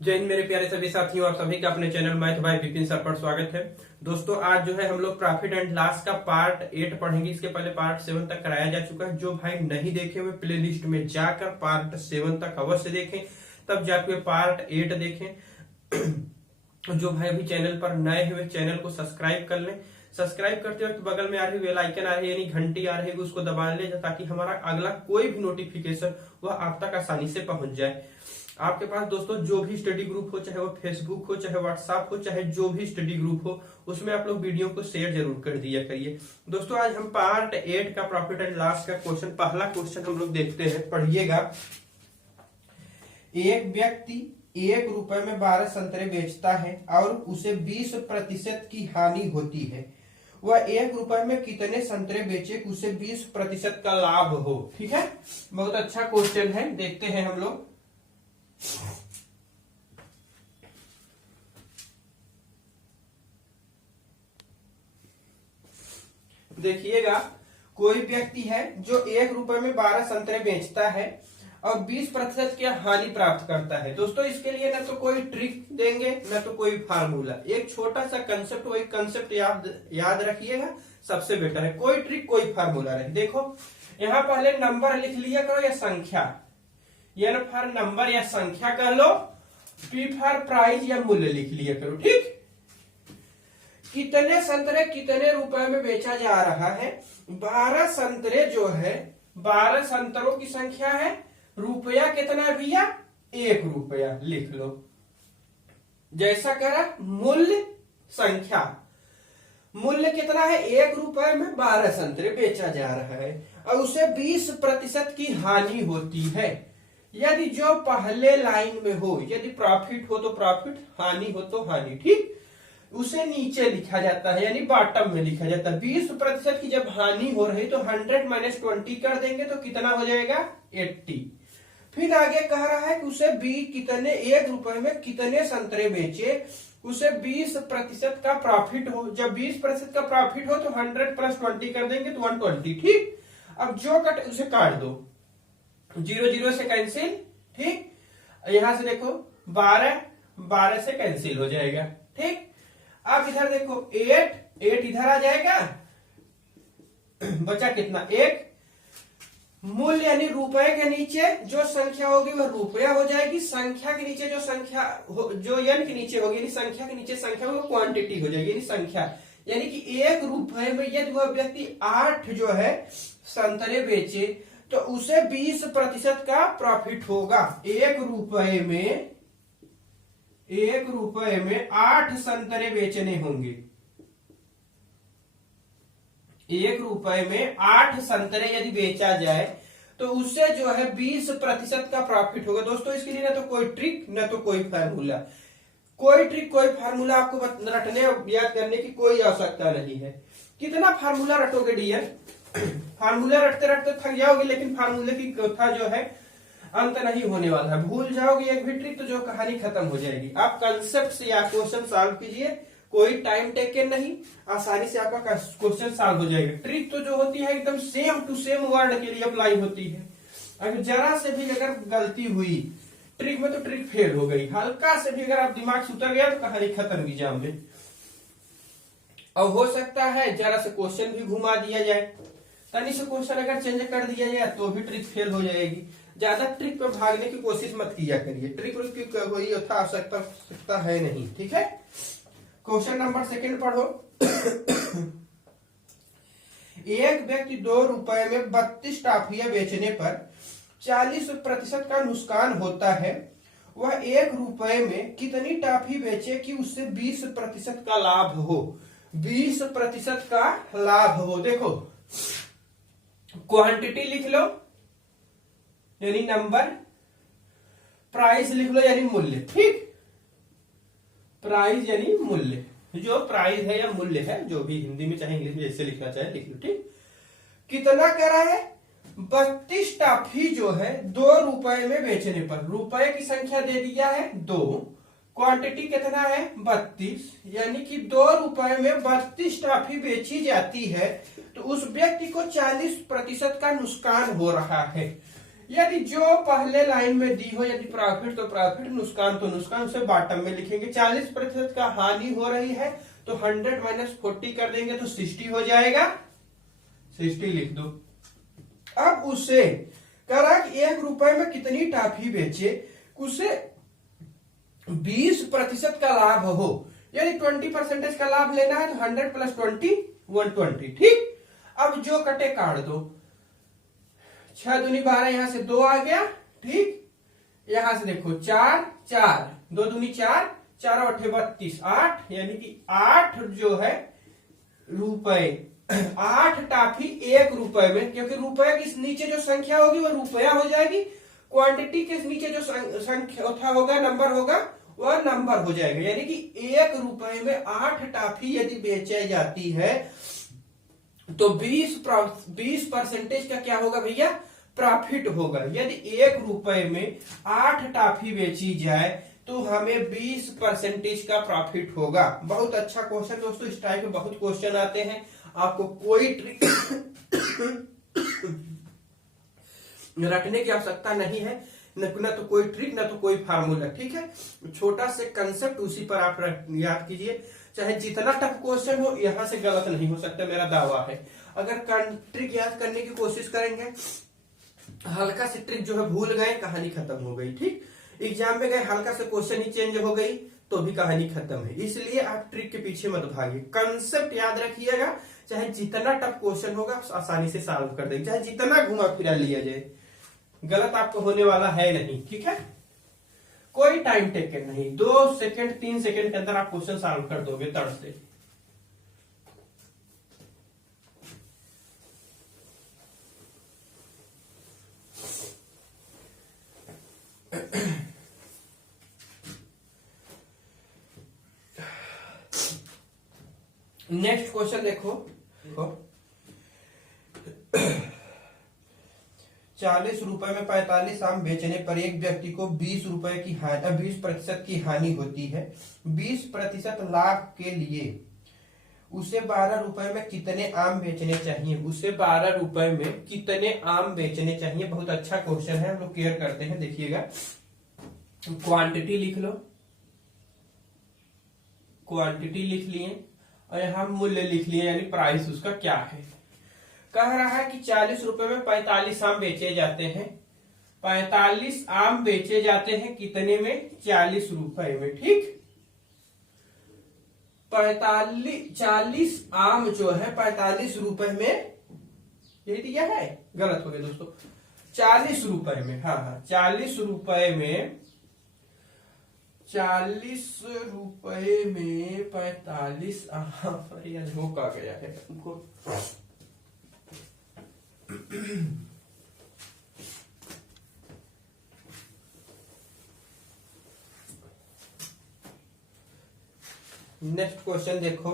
जय हिंद मेरे प्यारे सभी साथियों, आप सभी का अपने channel math bye Vipin sir पर स्वागत है। दोस्तों आज जो है हम लोग प्रॉफिट एंड लॉस का पार्ट 8 पढ़ेंगे। इसके पहले पार्ट 7 तक कराया जा चुका है। जो भाई नहीं देखे हुए प्ले लिस्ट में जाकर पार्ट 7 तक अवश्य देखें, तब जाके पार्ट 8 देखें। जो भाई अभी चैनल पर नए हुए चैनल को सब्सक्राइब कर लें। सब्सक्राइब करते वक्त बगल में आ रही बेल आइकन आ रही है यानी घंटी आ रही है, उसको दबा ले ताकि हमारा अगला कोई भी नोटिफिकेशन वह आप तक आसानी से पहुंच जाए। आपके पास दोस्तों जो भी स्टडी ग्रुप हो, चाहे वो फेसबुक हो, चाहे व्हाट्सएप हो, चाहे जो भी स्टडी ग्रुप हो, उसमें आप लोग वीडियो को शेयर जरूर कर दिया करिए। दोस्तों आज हम पार्ट 8 का प्रॉफिट एंड लॉस का क्वेश्चन, पहला क्वेश्चन हम लोग देखते हैं, पढ़िएगा। एक व्यक्ति 1 रुपए में 12 संतरे बेचता है और उसे 20% की हानि होती है। वह 1 रुपए में कितने संतरे बेचे कि उसे 20% का लाभ हो। ठीक है, बहुत अच्छा क्वेश्चन है, देखते हैं हम लोग। देखिएगा, कोई व्यक्ति है जो 1 रुपए में 12 संतरे बेचता है और 20% की हानि प्राप्त करता है। दोस्तों इसके लिए ना तो कोई ट्रिक देंगे ना तो कोई फार्मूला, एक छोटा सा कंसेप्ट, वही कंसेप्ट याद रखिएगा, सबसे बेटर है। कोई ट्रिक कोई फार्मूला नहीं। देखो यहाँ पहले नंबर लिख लिया करो या संख्या, एन फॉर नंबर या संख्या कह लो, पी फॉर प्राइस या मूल्य लिख लिया करो। ठीक, कितने संतरे कितने रुपए में बेचा जा रहा है। 12 संतरे जो है, 12 संतरों की संख्या है। रुपया कितना है भैया, 1 रुपया लिख लो। जैसा करा मूल्य संख्या, मूल्य कितना है, 1 रुपए में 12 संतरे बेचा जा रहा है और उसे 20% की हानि होती है। यदि जो पहले लाइन में हो, यदि प्रॉफिट हो तो प्रॉफिट, हानि हो तो हानि। ठीक, उसे नीचे लिखा जाता है यानी बॉटम में लिखा जाता है। 20% की जब हानि हो रही तो 100 - 20 कर देंगे तो कितना हो जाएगा, 80। फिर आगे कह रहा है कि उसे कितने 1 रुपए में कितने संतरे बेचे, उसे 20% का प्रॉफिट हो। जब 20% का प्रॉफिट हो तो 100 + 20 कर देंगे तो 120। ठीक, अब जो कट उसे काट दो, 0 0 से कैंसिल। ठीक, यहां से देखो 12 से कैंसिल हो जाएगा। ठीक, अब इधर देखो 8 इधर आ जाएगा, बचा कितना, 1। मूल्य यानी रुपए के नीचे जो संख्या होगी वह रुपया हो जाएगी। संख्या के नीचे जो संख्या जो एन के नीचे होगी यानी संख्या के नीचे संख्या वो क्वांटिटी हो जाएगी यानी संख्या। यानी कि 1 रुपए में यदि वह व्यक्ति 8 जो है संतरे बेचे तो उसे 20% का प्रॉफिट होगा। 1 रुपए में 8 संतरे बेचने होंगे। 1 रुपए में 8 संतरे यदि बेचा जाए तो उससे जो है 20% का प्रॉफिट होगा। दोस्तों इसके लिए ना तो कोई ट्रिक ना तो कोई फार्मूला, कोई ट्रिक कोई फार्मूला आपको रटने याद करने की कोई आवश्यकता नहीं है। कितना फार्मूला रटोगे डियर, फार्मूला रटते रटते थक जाओगे, लेकिन फार्मूले की कथा जो है अंत नहीं होने वाला है। भूल जाओगे एक भी ट्रिक तो जो कहानी खत्म हो जाएगी। आप कंसेप्ट से या क्वेश्चन सॉल्व कीजिए, कोई टाइम टेकन नहीं, आसानी से आपका क्वेश्चन सॉल्व हो जाएगा। ट्रिक तो जो होती है एकदम सेम टू सेम वर्ड के लिए अप्लाई होती है। अगर जरा से भी अगर गलती हुई ट्रिक में तो ट्रिक फेल हो गई। हल्का से भी अगर आप दिमाग से उतर गया तो कहानी खत्म एग्जाम में। और हो सकता है जरा से क्वेश्चन भी घुमा दिया जाए, तनी से क्वेश्चन अगर चेंज कर दिया जाए तो भी ट्रिक फेल हो जाएगी। ज्यादा ट्रिक पे भागने की कोशिश मत किया करिए, ट्रिक की कोई आवश्यकता है नहीं। ठीक है, क्वेश्चन नंबर 2 पढ़ो। एक व्यक्ति 2 रुपए में 32 टॉफियां बेचने पर 40% का नुकसान होता है। वह 1 रुपए में कितनी टॉफी बेचे कि उससे 20% का लाभ हो। 20% का लाभ हो। देखो क्वांटिटी लिख लो यानी नंबर, प्राइस लिख लो यानी मूल्य। ठीक, प्राइस यानी मूल्य, जो प्राइस है या मूल्य है, जो भी हिंदी में चाहे इंग्लिश में जैसे लिखना चाहे लिख लो। ठीक, कितना करा है, 32 टॉफी जो है 2 रुपए में बेचने पर, रुपए की संख्या दे दिया है 2, क्वांटिटी कितना है 32, यानी कि 2 रुपए में 32 टॉफी बेची जाती है तो उस व्यक्ति को 40% का नुकसान हो रहा है। यदि जो पहले लाइन में दी हो, यदि प्रॉफिट तो प्रॉफिट, नुकसान तो नुकसान, उसे बॉटम में लिखेंगे। 40% का हानि हो रही है तो 100 माइनस 40 कर देंगे तो 60 हो जाएगा, 60 लिख दो। अब उसे करा कि 1 रुपए में कितनी टॉफी बेचे, उसे 20% का लाभ हो। यदि 20% का लाभ लेना है तो 100 प्लस 20 120। ठीक, अब जो कटे काट दो। 6 दूनी 12, यहां से 2 आ गया। ठीक, यहां से देखो 4 4, 2 दूनी 4, 4 और 8 32, 8, यानी कि 8 जो है रुपए, 8 टॉफी 1 रुपए में, क्योंकि रुपए के नीचे जो संख्या होगी वो रुपया हो जाएगी, क्वांटिटी के नीचे जो संख्या होगा, नंबर होगा, वह नंबर हो जाएगा। यानी कि 1 रुपए में 8 टॉफी यदि बेची जाती है तो 20% का क्या होगा भैया, प्रॉफिट होगा। यदि 1 रुपए में 8 टॉफी बेची जाए तो हमें 20% का प्रॉफिट होगा। बहुत अच्छा क्वेश्चन दोस्तों, इस टाइप के बहुत क्वेश्चन आते हैं। आपको कोई ट्रिक रखने की आवश्यकता नहीं है, न तो कोई ट्रिक, न तो कोई फार्मूला। ठीक है, छोटा से कंसेप्ट, उसी पर आप याद कीजिए। चाहे जितना टफ क्वेश्चन हो, यहां से गलत नहीं हो सकता, मेरा दावा है। अगर ट्रिक याद करने की कोशिश करेंगे, हल्का से ट्रिक जो है भूल गए, कहानी खत्म हो गई। ठीक, एग्जाम में गए, हल्का से क्वेश्चन ही चेंज हो गई तो भी कहानी खत्म है। इसलिए आप ट्रिक के पीछे मत भागिए, कंसेप्ट याद रखिएगा। चाहे जितना टफ क्वेश्चन होगा आसानी से सॉल्व कर देंगे, चाहे जितना घुमा फिरा लिया जाए, गलत आपको होने वाला है नहीं। ठीक है, कोई टाइम टेकन नहीं, 2 सेकंड 3 सेकंड के अंदर आप क्वेश्चन सॉल्व कर दोगे तर्ज से। नेक्स्ट क्वेश्चन देखो, 40 रुपए में 45 आम बेचने पर एक व्यक्ति को 20 रुपए की 20% की हानि होती है। 20% लाभ के लिए उसे 12 रुपए में कितने आम बेचने चाहिए, उसे 12 रुपए में कितने आम बेचने चाहिए। बहुत अच्छा क्वेश्चन है, हम लोग केयर करते हैं। देखिएगा, क्वांटिटी लिख लो, क्वांटिटी लिख लिए और यहां मूल्य लिख लिए, यानी प्राइस उसका क्या है। कह रहा है कि 40 रुपए में 45 आम बेचे जाते हैं। 45 आम बेचे जाते हैं कितने में, 40 रुपए में। ठीक, 40 आम जो है 45 रुपए में, यही दिया है, गलत हो गया दोस्तों, 40 रुपए में। हाँ, 40 रुपए में, 40 रुपए में 45 आम, यार हो का गया है हमको। नेक्स्ट क्वेश्चन देखो,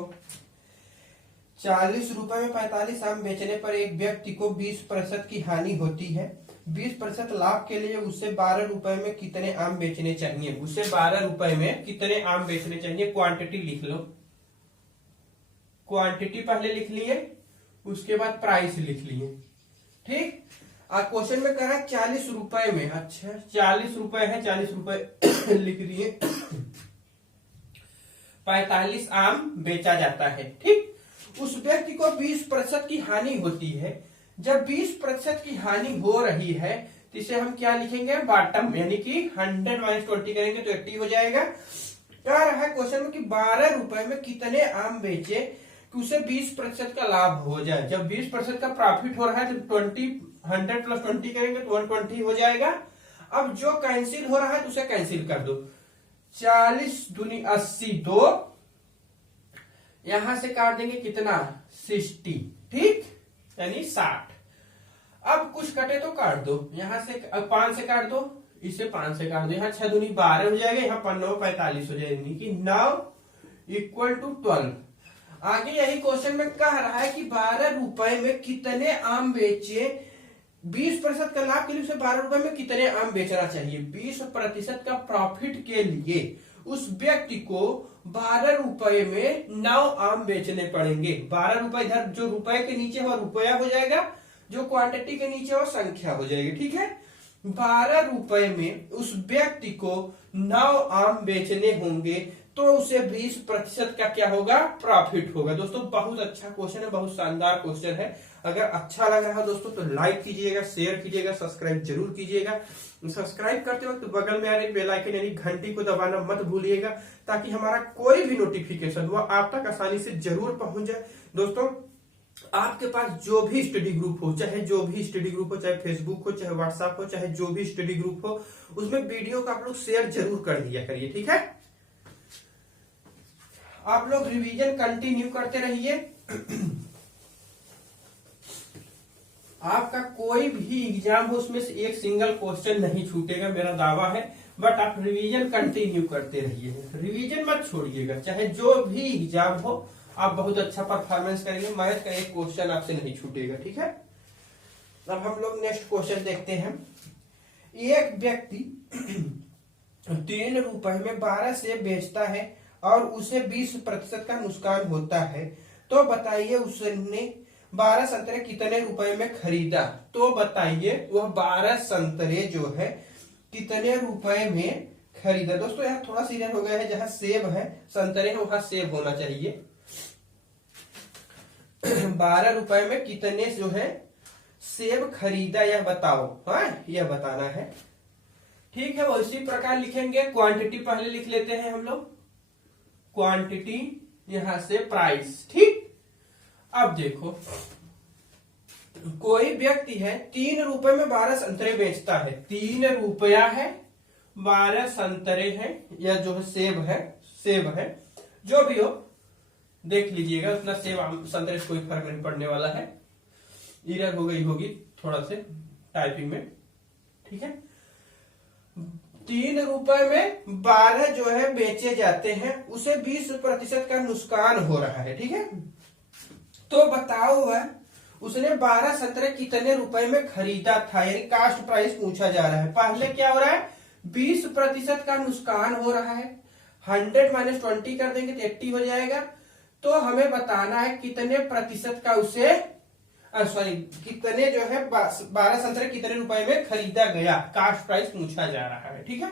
40 रुपए में 45 आम बेचने पर एक व्यक्ति को 20% की हानि होती है। 20% लाभ के लिए उसे 12 रुपए में कितने आम बेचने चाहिए, उसे 12 रुपए में कितने आम बेचने चाहिए। क्वांटिटी लिख लो, क्वांटिटी पहले लिख लिए, उसके बाद प्राइस लिख लिए। ठीक, क्वेश्चन में कह रहा है 40 रुपए में, अच्छा 40 रुपए है, 40 रुपए लिख दिए, 45 आम बेचा जाता है। ठीक, उस व्यक्ति को 20% की हानि होती है। जब 20% की हानि हो रही है तो इसे हम क्या लिखेंगे, बॉटम, यानी कि 100 माइनस 20 करेंगे तो 80 हो जाएगा। कह रहा है क्वेश्चन में कि 12 रुपए में कितने आम बेचे कि उसे 20% का लाभ हो जाए। जब 20% का प्रॉफिट हो रहा है तो 100 प्लस 20 करेंगे तो 120 हो जाएगा। अब जो कैंसिल हो रहा है तो उसे कैंसिल कर दो। 40 दूनी 80, 2, यहां से काट देंगे कितना, 60। ठीक, यानी 60। अब कुछ कटे तो काट दो, यहां से 5 से काट दो, इसे 5 से काट दो, यहाँ 6 दूनी 12 हो जाएगा, यहाँ 9 45 हो जाएगा, यानी कि 9 इक्वल टू 12। आगे यही क्वेश्चन में कह रहा है कि 12 रुपए में कितने आम बेचे, 20% का लाभ के लिए उसे 12 रुपए में कितने आम बेचना चाहिए। 20% का प्रॉफिट के लिए उस व्यक्ति को 12 रुपए में 9 आम बेचने पड़ेंगे। 12 रुपए इधर जो रुपए के नीचे वो रुपया हो जाएगा, जो क्वांटिटी के नीचे वो संख्या हो जाएगी। ठीक है, 12 रुपए में उस व्यक्ति को 9 आम बेचने होंगे तो उसे 20% का क्या होगा, प्रॉफिट होगा। दोस्तों बहुत अच्छा क्वेश्चन है, बहुत शानदार क्वेश्चन है। अगर अच्छा लग रहा है दोस्तों तो लाइक कीजिएगा, शेयर कीजिएगा, सब्सक्राइब जरूर कीजिएगा। सब्सक्राइब करते वक्त बगल में आ रही बेल आइकन यानी घंटी को दबाना मत भूलिएगा, ताकि हमारा कोई भी नोटिफिकेशन वो आप तक आसानी से जरूर पहुंच जाए। दोस्तों आपके पास जो भी स्टडी ग्रुप हो, चाहे जो भी स्टडी ग्रुप हो, चाहे फेसबुक हो, चाहे व्हाट्सएप हो, चाहे जो भी स्टडी ग्रुप हो, उसमें वीडियो को आप लोग शेयर जरूर कर दिया करिए, ठीक है। आप लोग रिवीजन कंटिन्यू करते रहिए। आपका कोई भी एग्जाम हो उसमें से एक सिंगल क्वेश्चन नहीं छूटेगा, मेरा दावा है। बट आप रिवीजन कंटिन्यू करते रहिए, रिवीजन मत छोड़िएगा। चाहे जो भी एग्जाम हो आप बहुत अच्छा परफॉर्मेंस करेंगे, मैथ का एक क्वेश्चन आपसे नहीं छूटेगा, ठीक है। अब हम लोग नेक्स्ट क्वेश्चन देखते हैं। एक व्यक्ति 3 रुपए में 12 सेब बेचता है और उसे 20% का नुकसान होता है, तो बताइए उसने 12 संतरे कितने रुपए में खरीदा। तो बताइए वह 12 संतरे जो है कितने रुपए में खरीदा। दोस्तों यहाँ थोड़ा सा हो गया है, जहां सेब है संतरे है वहां सेब होना चाहिए। 12 रुपए में कितने जो है सेब खरीदा यह बताओ, हाँ यह बताना है, ठीक है। वो इसी प्रकार लिखेंगे, क्वांटिटी पहले लिख लेते हैं हम लोग, क्वांटिटी यहां से प्राइस, ठीक। अब देखो कोई व्यक्ति है 3 रुपए में 12 संतरे बेचता है, 3 रुपया है, 12 संतरे हैं, या जो है सेब है, जो भी हो देख लीजिएगा। उतना सेब संतरे से कोई फर्क नहीं पड़ने वाला है, एरर हो गई होगी थोड़ा से टाइपिंग में, ठीक है। 3 रुपए में 12 जो है बेचे जाते हैं, उसे 20% का नुकसान हो रहा है, ठीक है। तो बताओ वह उसने 12 संतरे कितने रुपए में खरीदा था, यानी कास्ट प्राइस पूछा जा रहा है। पहले क्या हो रहा है, 20% का नुकसान हो रहा है। 100 - 20 कर देंगे तो 80 हो जाएगा। तो हमें बताना है कितने प्रतिशत का उसे कितने जो है 12 संतरे कितने रुपए में खरीदा गया, कास्ट प्राइस पूछा जा रहा है, ठीक है।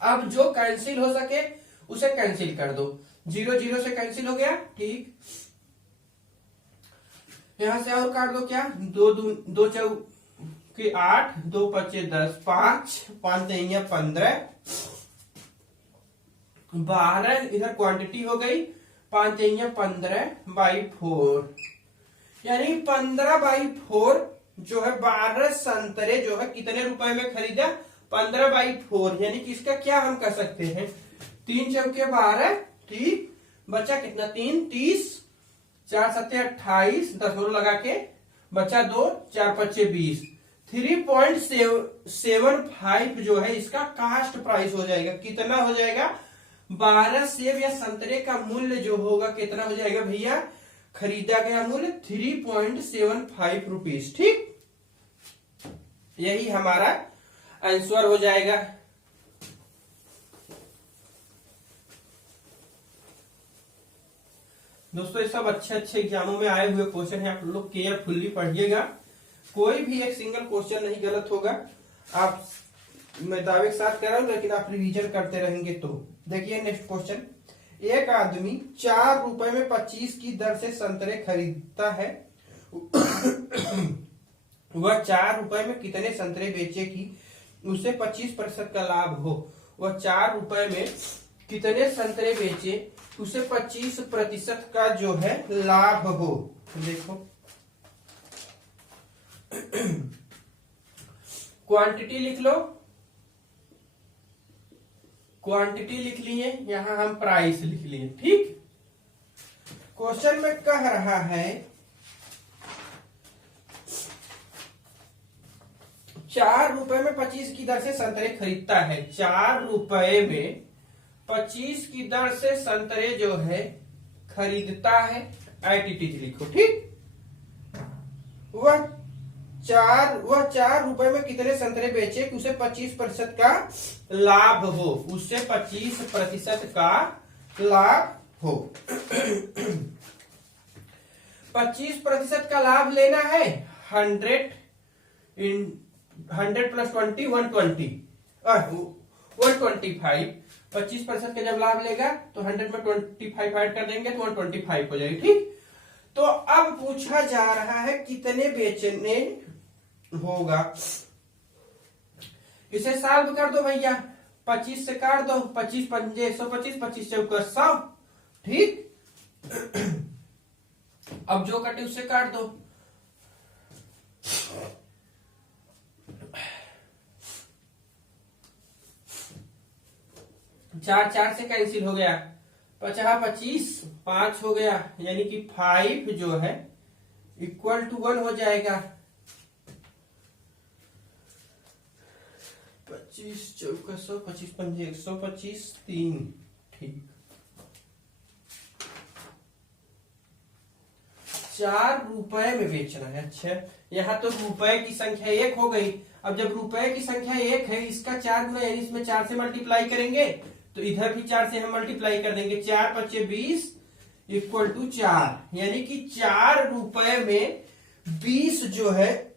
अब जो कैंसिल हो सके उसे कैंसिल कर दो। 0 0 से कैंसिल हो गया, ठीक। यहां से और काट दो, क्या 2 चौके 8, 2 पचे 10, 5 3 15, 12 इधर क्वांटिटी हो गई, 5 3 15/4, यानी 15/4 जो है 12 संतरे जो है कितने रुपए में खरीदा, 15/4, यानी कि इसका क्या हम कर सकते हैं, 3 चौके 12, ठीक। बचा कितना 3 30, 4 7 28, 10 लगा के बचा 2, 4 5 20, 3.75 जो है इसका कास्ट प्राइस हो जाएगा। कितना हो जाएगा, 12 सेब या संतरे का मूल्य जो होगा कितना हो जाएगा भैया, खरीदा गया मूल्य 3.75 रुपीज, ठीक। यही हमारा आंसर हो जाएगा। दोस्तों ये सब अच्छे एग्जामों में आए हुए क्वेश्चन है, आप लोग केयरफुल्ली पढ़िएगा, कोई भी एक सिंगल क्वेश्चन नहीं गलत होगा। आप मैं दावे के साथ कह रहा हूं, लेकिन आप रिवीजन करते रहेंगे तो। देखिए नेक्स्ट क्वेश्चन, एक आदमी 4 रुपए में 25 की दर से संतरे खरीदता है, वह 4 रुपए में कितने संतरे बेचे कि उसे 25% का लाभ हो। वह 4 रुपए में कितने संतरे बेचे उसे 25% का जो है लाभ हो। देखो क्वांटिटी लिख लो, क्वांटिटी लिख लिए, यहां हम प्राइस लिख लिए, ठीक। क्वेश्चन में कह रहा है 4 रुपए में 25 की दर से संतरे खरीदता है, 4 रुपए में 25 की दर से संतरे जो है खरीदता है, एटीटीज लिखो, ठीक। वह 4 रुपए में कितने संतरे बेचे कि उसे 25% का लाभ हो, उससे 25% का लाभ हो। 25% का लाभ लेना है। 100 प्लस 20 120 125। 25% का जब लाभ लेगा तो 100 में 25 ऐड कर देंगे तो 125 हो जाएगी। ठीक, तो अब पूछा जा रहा है कितने बेचने होगा। इसे सॉल्व कर दो भैया, 25 से काट दो, 25 पंजे 125, 25 चौका 100। ठीक, अब जो कटे उससे काट दो। चार चार से कैंसिल हो गया, 50 25 5 हो गया, यानी कि 5 जो है इक्वल टू 1 हो जाएगा। 25 चौका 100, 25 पंजे 125 3। ठीक, 4 रुपए में बेचना है। अच्छा, यहाँ तो रुपए की संख्या 1 हो गई। अब जब रुपए की संख्या 1 है, इसका 4 गुना, यानी इसमें 4 से मल्टीप्लाई करेंगे तो इधर भी 4 से हम मल्टीप्लाई कर देंगे। 4 पच्चे 20 इक्वल टू 4, यानी कि 4 रुपए में 20 जो है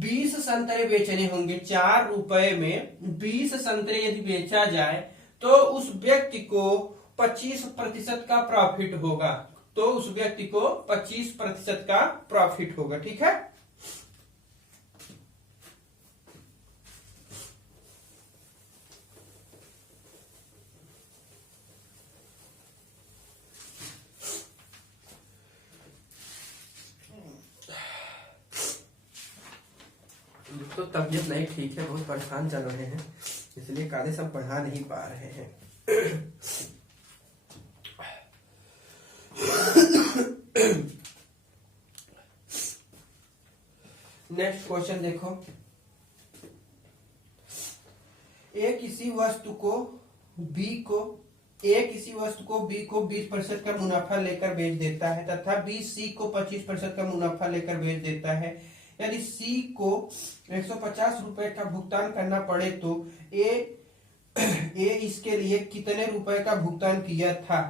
20 संतरे बेचने होंगे। 4 रुपए में 20 संतरे यदि बेचा जाए तो उस व्यक्ति को 25% का प्रॉफिट होगा। तो उस व्यक्ति को 25% का प्रॉफिट होगा। ठीक है, तो तबीयत नहीं ठीक है, बहुत परेशान चल रहे हैं, इसलिए काले सब पढ़ा नहीं पा रहे हैं। नेक्स्ट क्वेश्चन देखो, ए किसी वस्तु को बी को 20% का मुनाफा लेकर बेच देता है तथा बी सी को 25% का मुनाफा लेकर बेच देता है। यदि सी को 150 रुपए का भुगतान करना पड़े तो ए इसके लिए कितने रुपए का भुगतान किया था।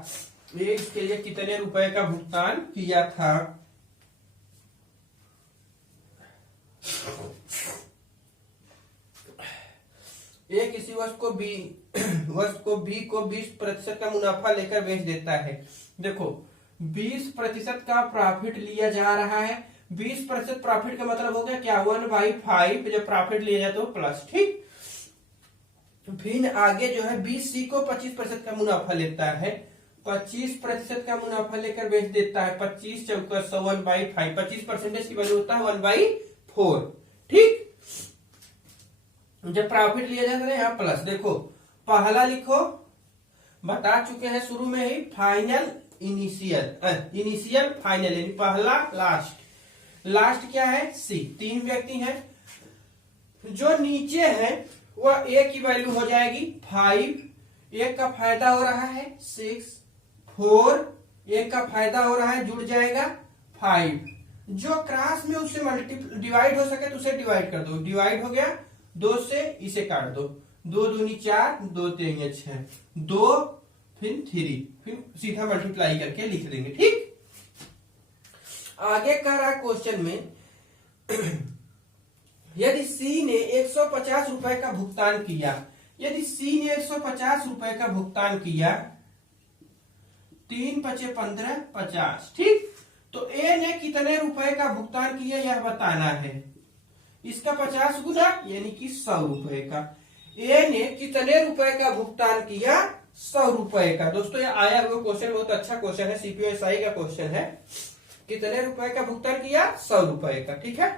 ए इसके लिए कितने रुपए का भुगतान किया था। ए किसी वस्तु को बी को 20% का मुनाफा लेकर बेच देता है। देखो 20% का प्रॉफिट लिया जा रहा है। 20% प्रॉफिट का मतलब हो गया क्या, 1/5 जब प्रॉफिट लिया जाए तो प्लस। ठीक, फिर आगे जो है बी सी को 25% का मुनाफा लेता है। 25% का मुनाफा लेकर बेच देता है। 25 चौका 100, 1/5। 25% की वैल्यू होता है 1/4। ठीक, जब प्रॉफिट लिया जाता है यहाँ प्लस। देखो पहला लिखो, बता चुके हैं शुरू में ही, फाइनल इनिशियल फाइनल, यानी पहला लास्ट क्या है, सी। 3 व्यक्ति हैं, जो नीचे है वह ए की वैल्यू हो जाएगी 5, एक का फायदा हो रहा है 6, 4, एक का फायदा हो रहा है जुड़ जाएगा 5। जो क्रॉस में उससे डिवाइड हो सके तो उसे डिवाइड कर दो। डिवाइड हो गया 2 से, इसे काट दो, 2 दूनी 4, 2 3 6, 2 फिर 3, फिर सीधा मल्टीप्लाई करके लिख देंगे। ठीक, आगे कह रहा है क्वेश्चन में, यदि सी ने 150 रुपए का भुगतान किया। यदि सी ने 150 रुपए का भुगतान किया, 3 पचे 15 50। ठीक, तो ए ने कितने रुपए का भुगतान किया यह बताना है। इसका 50 गुना यानी कि 100 रुपए का। ए ने कितने रुपए का भुगतान किया, 100 रुपए का। दोस्तों ये आया हुआ क्वेश्चन बहुत अच्छा क्वेश्चन है, सीपीओएसआई का क्वेश्चन है। कितने रुपए का भुगतान किया, 100 रुपए का। ठीक है,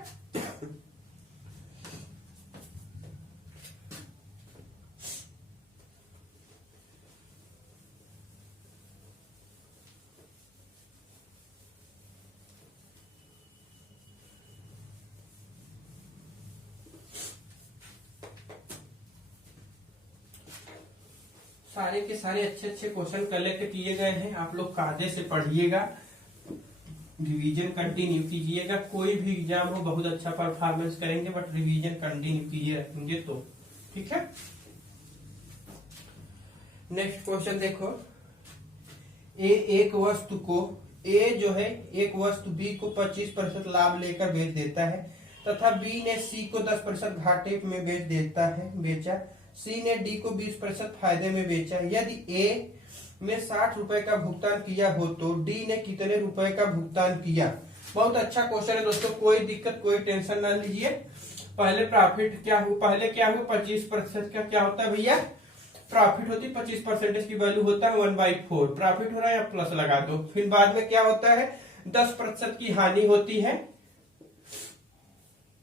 सारे के सारे अच्छे क्वेश्चन कलेक्ट किए गए हैं। आप लोग कायदे से पढ़िएगा, रिवीजन कंटिन्यू कीजिएगा। कोई भी एग्जाम हो बहुत अच्छा परफॉर्मेंस करेंगे, बट रिवीजन कंटिन्यू कीजिए रखेंगे तो। ठीक है, नेक्स्ट क्वेश्चन देखो, एक वस्तु को ए जो है एक वस्तु बी को 25% लाभ लेकर बेच देता है तथा बी ने सी को 10% घाटे में बेचा। सी ने डी को 20% फायदे में बेचा। यदि ए ने 60 रुपए का भुगतान किया हो तो डी ने कितने रुपए का भुगतान किया। बहुत अच्छा क्वेश्चन है दोस्तों, कोई दिक्कत कोई टेंशन ना लीजिए। पहले प्रॉफिट क्या हुआ, पहले क्या हुआ 25% का क्या होता है भैया, प्रॉफिट होती 25% की वैल्यू होता है 1/4। प्रॉफिट हो रहा है या प्लस लगा दो। फिर बाद में क्या होता है 10% की हानि होती है,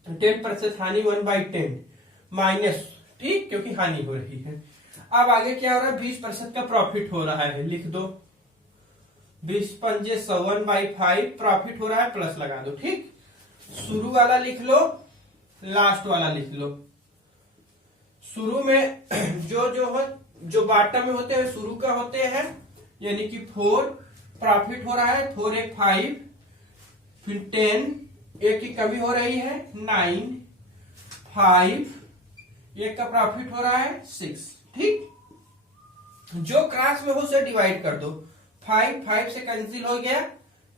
10% हानि 1/10 माइनस, ठीक, क्योंकि हानि हो रही है। अब आगे क्या हो रहा है 20% का प्रॉफिट हो रहा है, लिख दो 20 पंजे 1/5 प्रॉफिट हो रहा है, प्लस लगा दो। ठीक, शुरू वाला लिख लो, लास्ट वाला लिख लो। शुरू में जो बॉटम में होते हैं शुरू का होते हैं, यानी कि 4 प्रॉफिट हो रहा है, 4 एक 5, फिर 10 एक की कमी हो रही है 9, 5 एक का प्रॉफिट हो रहा है 6। ठीक, जो क्रॉस में हो उसे डिवाइड कर दो। 5 से कैंसिल हो गया।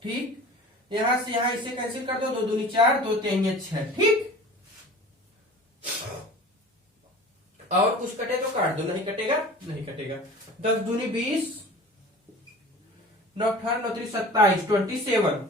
ठीक, यहां से यहां इसे कैंसिल कर दो, 2 दूनी 4, 2 3 6। ठीक, और कुछ कटे तो काट दो, नहीं कटेगा नहीं कटेगा। 10 दूनी 20, 9 18 9 3 27, 27।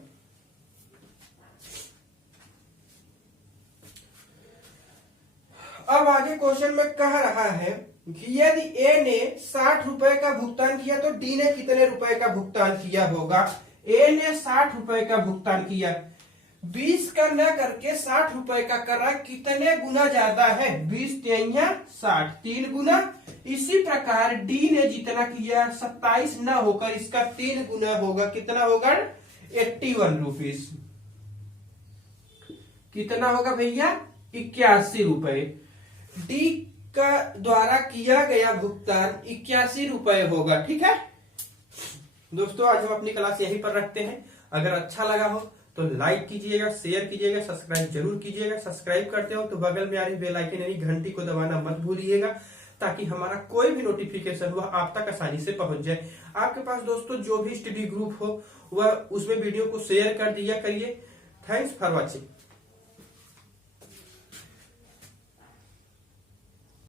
अब आगे क्वेश्चन में कह रहा है कि यदि ए ने 60 रुपए का भुगतान किया तो डी ने कितने रुपए का भुगतान किया होगा। ए ने 60 रुपए का भुगतान किया, 20 का न करके 60 रुपए का करा, कितने गुना ज्यादा है, 20 3 60, 3 गुना। इसी प्रकार डी ने जितना किया 27 न होकर इसका 3 गुना होगा, कितना होगा 81 रुपीज। कितना होगा भैया 81 रुपए। डी का द्वारा किया गया भुगतान 81 रुपए होगा। ठीक है दोस्तों, आज हम अपनी क्लास यहीं पर रखते हैं। अगर अच्छा लगा हो तो लाइक कीजिएगा, शेयर कीजिएगा, सब्सक्राइब जरूर कीजिएगा। सब्सक्राइब करते हो तो बगल में आ रही बेल आइकन यानी घंटी को दबाना मत भूलिएगा, ताकि हमारा कोई भी नोटिफिकेशन हुआ आप तक आसानी से पहुंच जाए। आपके पास दोस्तों जो भी स्टडी ग्रुप हो वह उसमें वीडियो को शेयर कर दिया करिए। Thanks for watching.